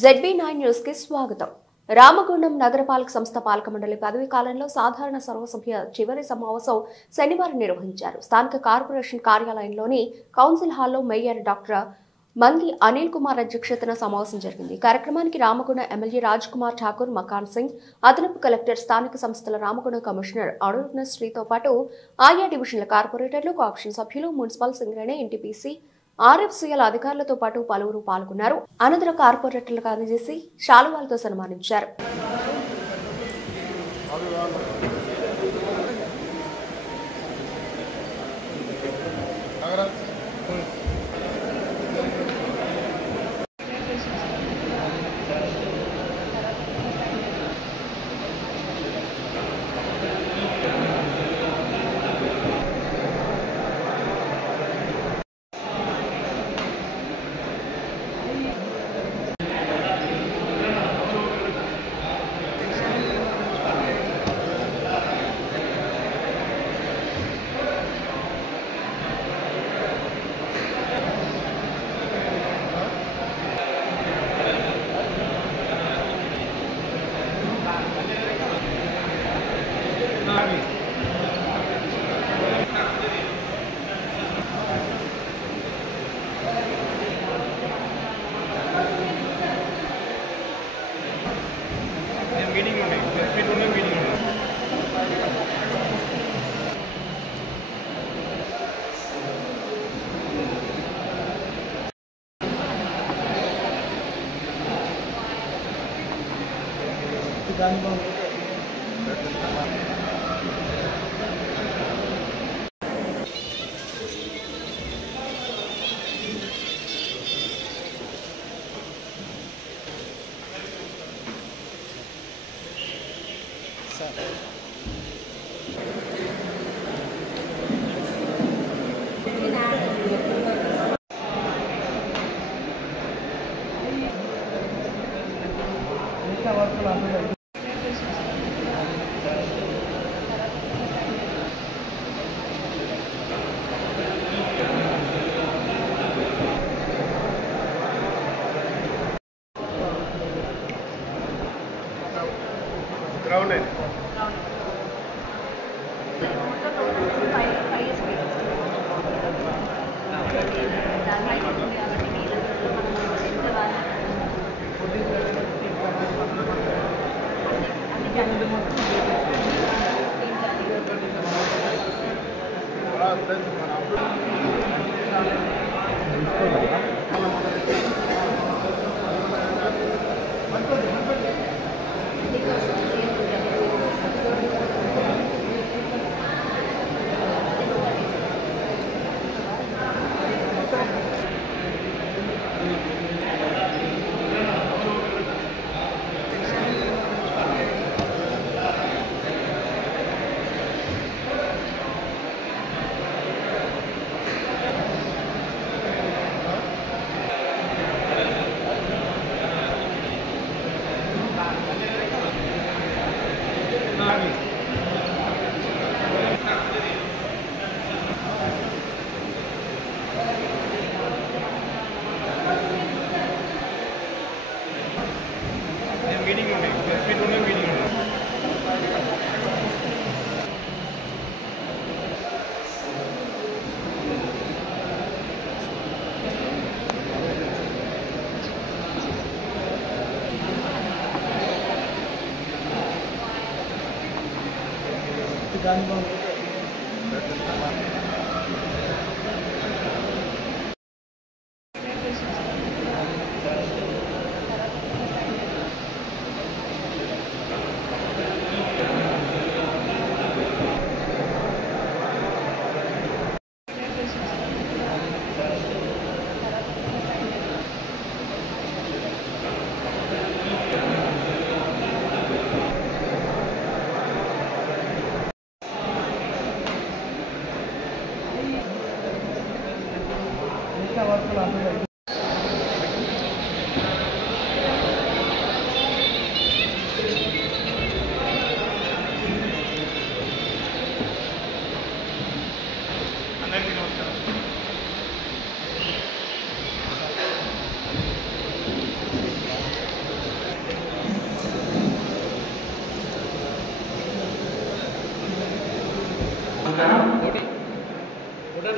ZB9 news కి స్వాగతం. రామగుండం నగరపాలక సంస్థ పాలక మండలి పదవి కాలంలో సాధారణ సర్వసభ్య చివరి సమావేశం శనివారం నిర్వహించారు. స్థానిక కార్పొరేషన్ కార్యాలయంలోని కౌన్సిల్ హాల్లో మేయర్ డాక్టర్ మంగి అనిల్ కుమార్ అధ్యక్షతన సమావేశం జరిగింది. కార్యక్రమానికి రామగుండం ఎమ్మెల్యే రాజ్ కుమార్ ఠాకూర్, మకాన్ సింగ్, అదనపు కలెక్టర్, స్థానిక సంస్థల రామగుండం కమిషనర్ అరుణ శ్రీతో పాటు ఆయా డివిజన్ల కార్పొరేటర్లు, కోఆప్షన్ సభ్యులు, మున్సిపల్ సింగరేణి, ఎన్టీపీసీ, RFCL అధికారులతో పాటు పలువురు పాల్గొన్నారు. అనంతరం కార్పొరేటర్లకు అందజేసి శాలువాలతో సన్మానించారు.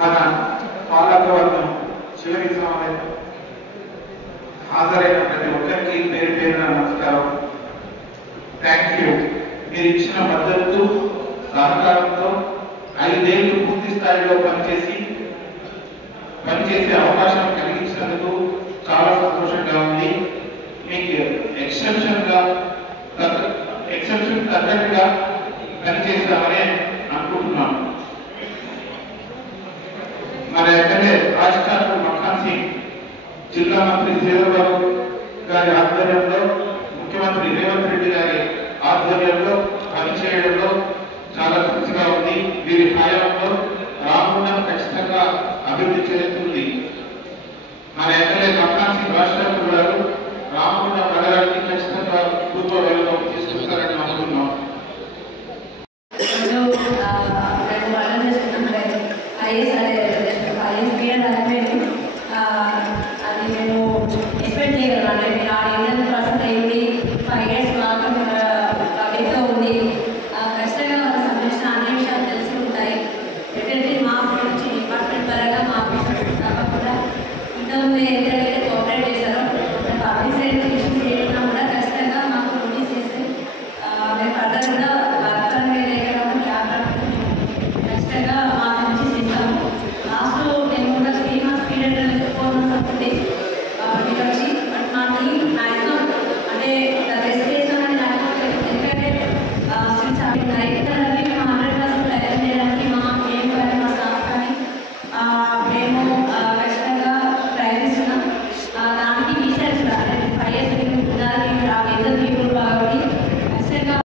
మన పాలకవర్గం చివరి సమావేశం హాజరైన ప్రతి ఒక్కరికి పేరు పేరున నమస్కారం. Thank you. మీరు ఇచ్చిన మద్దతు సహకారంతో 5 ఏళ్ళు పూర్తి స్థాయిలో పనిచేసే అవకాశం కలిగించినందుకు చాలా సంతోషంగా ఉంది. మీకు ఎక్సెప్షన్ తగ్గట్టుగా పనిచేస్తామని అనుకుంటున్నాను. మన ఎమ్మెల్యే రాజకారు మఖాన్ సింగ్, జిల్లా మంత్రి శ్రీధర్బాబు గారి ఆధ్వర్యంలో, ముఖ్యమంత్రి రేవంత్ రెడ్డి గారి ఆధ్వర్యంలో పనిచేయడంలో చాలా తృప్తిగా ఉంది. వీరి హయాంలో రామగుండం ఖచ్చితంగా అభివృద్ధి చెందుతుంది. మన ఎమ్మెల్యే మఖాన్ సింగ్ రాష్ట్రపతి గారు రామగుండం నగరానికి ఖచ్చితంగా పూర్వ వెలుగు తీసుకొస్తారని అనుకున్నాం. అది నేను ఎక్స్పెక్ట్ చేయగలను. నేను ఆ 8% అయింది, 5 years అయితే ఉంది. ఖచ్చితంగా వాళ్ళకి సంబంధించిన అన్ని విషయాలు తెలిసి ఉంటాయి. డెఫినెట్లీ మా నుంచి డిపార్ట్మెంట్ పరంగా మా ఆఫీసర్స్ కాకుండా ఇంతకుముందు ఎంతైతే కోఆపరేట్ చేశారో పబ్లిక్ సైడ్ ఇష్యూస్ ఏమైనా కూడా ఖచ్చితంగా మాకు నోటీస్ చేస్తే మేము ఫర్దర్ కూడా వర్గాన్ని ఖచ్చితంగా మా నుంచి చేస్తాము. లాస్ట్ మేము కూడా 3 months పీరియడ్ 4 months అవుతుంది మీరు వచ్చి. బట్ మా టీం మ్యాక్సిమం అంటే రెసిడేషన్ అనేది ఎందుకంటే రైతులకి మేము 100% ప్రయత్నం చేయడానికి మా ఏం కానీ మా స్టాఫ్ కానీ మేము ఖచ్చితంగా ప్రయత్నిస్తున్నాం. దానికి రీసెర్చ్ 5 years ఉండాలి ఎంత పీపుల్ కాబట్టి ఖచ్చితంగా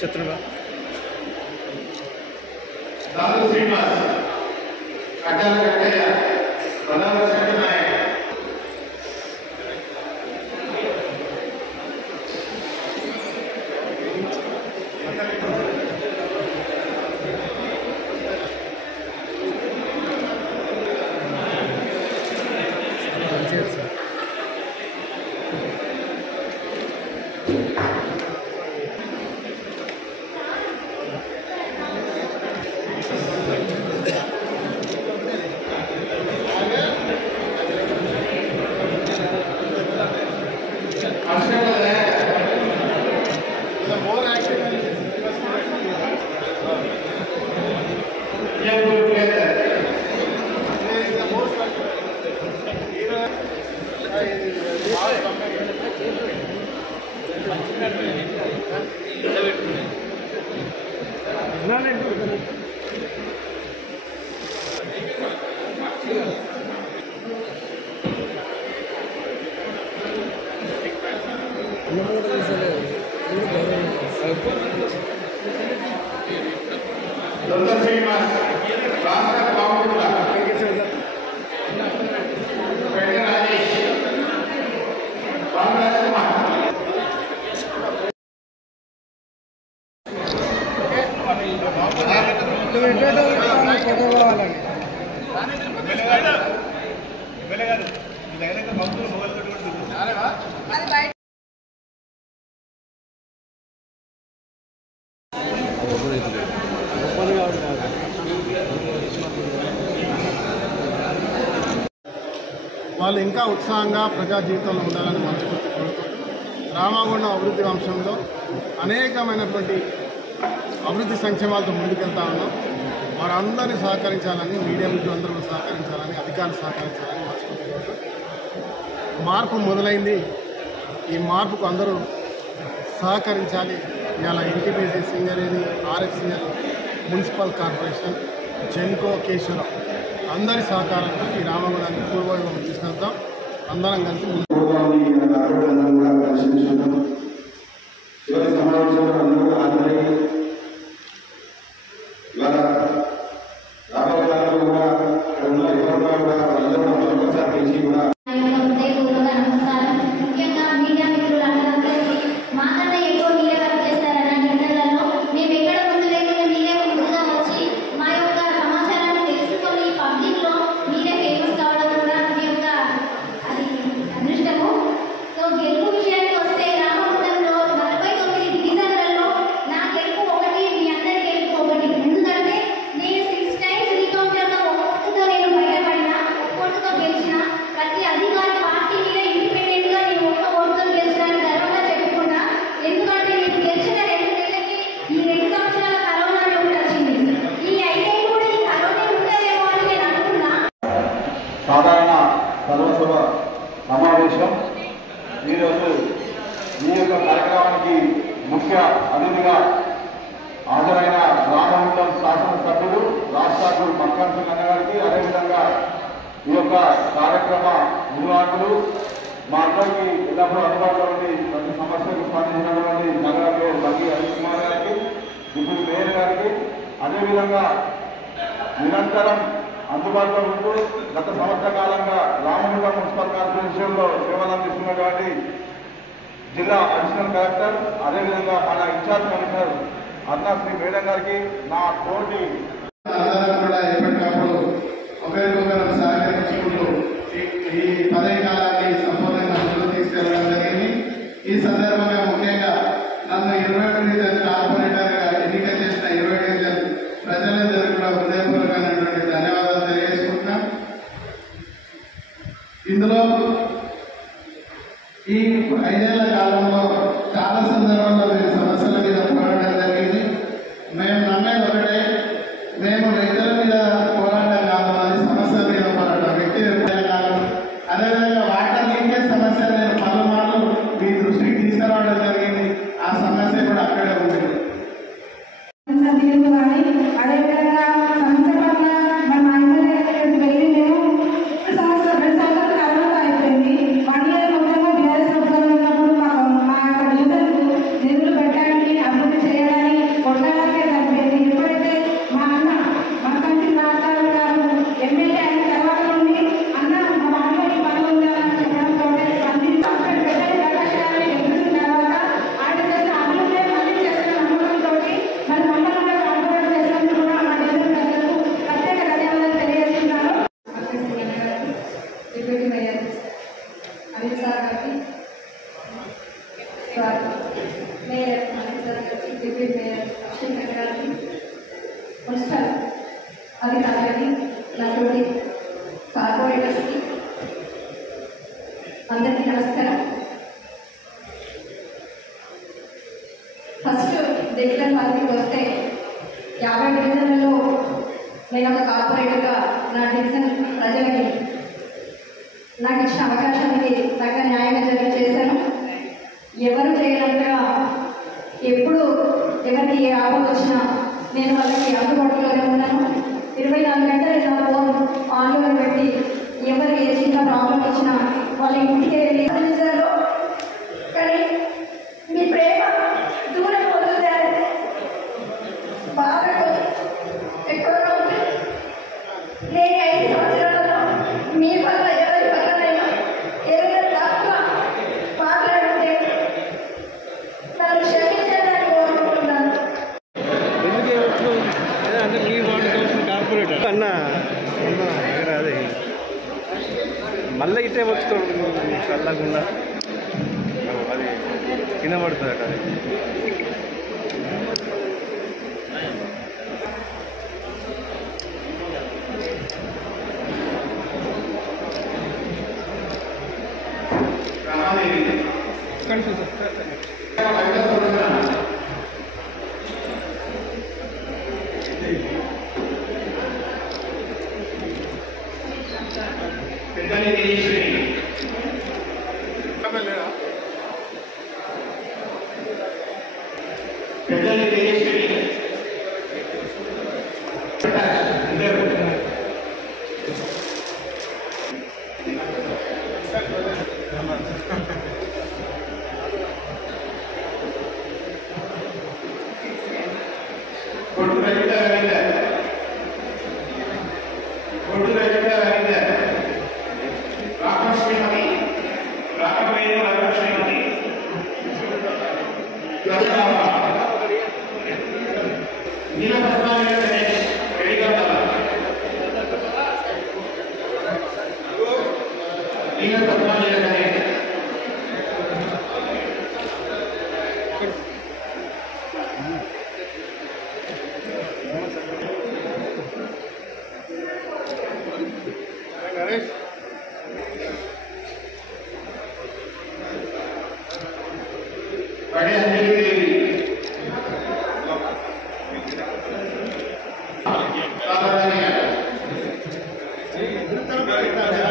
శత్రుగా శ్రీనివాస్ కట్టాల కట్టయ్య ప్రధాన నాయక్ వాళ్ళు ఇంకా ఉత్సాహంగా ప్రజా జీవితంలో ఉండాలని మనస్ఫూర్తి కోరుకుంటూ రామగుండం అభివృద్ధి అంశంలో అనేకమైనటువంటి అభివృద్ధి సంక్షేమాలతో ముందుకెళ్తా ఉన్నాం. వారందరినీ సహకరించాలని, మీడియా మిత్రులందరూ సహకరించాలని, అధికారులు సహకరించాలని మనస్ఫూర్తి కోరుతూ మార్పు మొదలైంది. ఈ మార్పుకు అందరూ సహకరించాలి. ఇలా ఎన్టీపీసీ సింగరేణి, ఆర్ఎఫ్ సింగర్, మున్సిపల్ కార్పొరేషన్, జెన్కో, కేశవరావు అందరి సహకారంతో ఈ రామగుండాన్ని పూర్వవైపు తీసుకెళ్తాం. అందరం కలిసి చివరి సమావేశంలో అందరూ హాజరై ఇవాళ రామగుండంలో కూడా కూడా అందరూ మరొకసారి కలిసి కూడా సాధారణ సర్వసభ సమావేశం. ఈరోజు ఈ యొక్క కార్యక్రమానికి ముఖ్య అతిథిగా హాజరైన రామగుండం శాసనసభ్యులు రాష్ట్రాధ్యక్షులు మక్కాన్ సింగ్ అన్న గారికి, అదేవిధంగా ఈ యొక్క కార్యక్రమ నిర్వాహకులు మా అందరికీ ఎల్లప్పుడూ అందుబాటులో ఉండి ప్రతి సమస్యకు స్పందించినటువంటి నగర మేయర్ బంగి హరీష్ కుమార్ గారికి, డిప్యూటీ మేయర్ గారికి, అదేవిధంగా నిరంతరం అందుబాటులో ఉంటూ గత సంవత్సర కాలంగా రామగుండం మున్సిపల్ కార్పొరేషన్లో సేవలు అందిస్తున్నటువంటి జిల్లా అడిషనల్ కలెక్టర్, అదేవిధంగా మన ఇన్ఛార్జ్ కమిషనర్ అరుణశ్రీ మేడం గారికి నా తోటి కూడా ఎప్పటికప్పుడు ఒకరికొకరు సహకరించుకుంటూ ఈ పదవి కాలాన్ని సంపూర్ణంగా ముందుకు తీసుకెళ్లడం జరిగింది. ఈ సందర్భంగా ముఖ్యంగా నన్ను 20 డివిజన్ కార్పొరేటర్గా ఎన్నిక చేసిన 20 డివిజన్ ప్రజలందరూ కూడా హృదయపూర్వకమైనటువంటి ధన్యవాదాలు తెలియజేసుకుంటున్నాం. ఇందులో ఈ 5 ఏళ్ల కాలంలో చాలా సందర్భాల్లో మేము సమస్యల మీద పోరాటం జరిగింది. మేము నమ్మేది ఒకటే, మేము రైతుల మీద పోరాటం కాదు, అది సమస్యల మీద పోరాటం, వ్యక్తి కాదు. అదేవిధంగా వాటర్ లీకేజ్ సమస్య నేను పలుమార్లు మీ దృష్టికి తీసుకురావడం జరిగింది. ఆ సమస్య కూడా అక్కడే ఉంది. అదేవిధంగా సంస్థ పట్ల మన వెళ్ళి మేము సంవత్సరం 2 సంవత్సరాలు కరోనా అయిపోయింది. 1 ఇయర్ మొత్తంగా బీఆర్ఎస్ ప్రభుత్వం ఉన్నప్పుడు మా యొక్క డివిజన్కు నిధులు పెట్టడానికి, అభివృద్ధి చేయడానికి కొట్లాడాకే సరిపోయింది. ఎప్పుడైతే మా అన్న మక్కాన్ సింగ్ నాగారు గారు ఎమ్మెల్యే అయిన తర్వాత నుండి అన్న మా దాంట్లో ఈ పనులు ఉండాలని చెప్పడంతో అన్ని హాస్పిటల్ పెట్టని ప్రకాశాన్ని ఎదుర్కొన్న తర్వాత ఆయన చేసిన అభివృద్ధి మళ్ళీ చేసిన నమ్మకంతో మరి మమ్మల్ని అభివృద్ధి చేసినందుకు కూడా మా డివిజన్ ప్రజలకు ప్రత్యేక ధన్యవాదాలు తెలియజేస్తున్నాను. డిప్యూటీ మేయర్ అనిల్ సార్ గారికి, మేయర్ అనిల్ సార్ గారికి, డిప్యూటీ మేయర్ అశ్విన్ గారికి, మున్సిపల్ అధికారులకి, నలుగురి కార్పొరేటర్స్కి అందరికీ నమస్కారం. ఫస్ట్ డివిజన్ పరిధికి వస్తే 50 డివిజన్లలో నేను ఒక కార్పొరేటర్గా నా డివిజన్ ప్రజలకి నాకు ఇచ్చిన అవకాశానికి తగ్గ న్యాయంగా చేశాను. ఎవరు చేయనంతగా ఎప్పుడు ఎవరికి ఏ ఆపద వచ్చినా నేను వాళ్ళకి అందుబాటులోనే ఉన్నాను. 24 గంటలు నా ఫోన్ ఆన్లో పెట్టి ఎవరు ఏ చిన్న ప్రాబ్లం వచ్చినా వాళ్ళ ఇంటికి వెళ్ళి కానీ మీ ప్రేమ దూరం వదిలే బాగా ఎక్కువగా ఉంది. నేను 5 సంవత్సరాలలో మీ వల్ల ఎవరి వల్లనైనా ఏదైనా తక్కువ మాట్లాడితే నన్ను క్షమించడానికి కోరుకుంటున్నాను. అంటే మీ వార్డు కౌన్సిల్ కార్పొరేటర్ అన్న అదే మళ్ళీ ఇట్టే వచ్చుతాడు చల్లకుండా అది తినబడుతుంది అక్కడ. పెద్దలి తేజేశ్వరి పెద్దలి తేజేశ్వరి కొట్టు రజిత రవీందర్ కొట్టు రజిత రవీందర్ రామశ్రీమతి రామవేణు రామశ్రీమతి నీలపద్మాని గణేష్ రెడ్డిగంటల నీలపద్మాని గణేష్ గణేష్ बड़े अंजलि देवी साधारण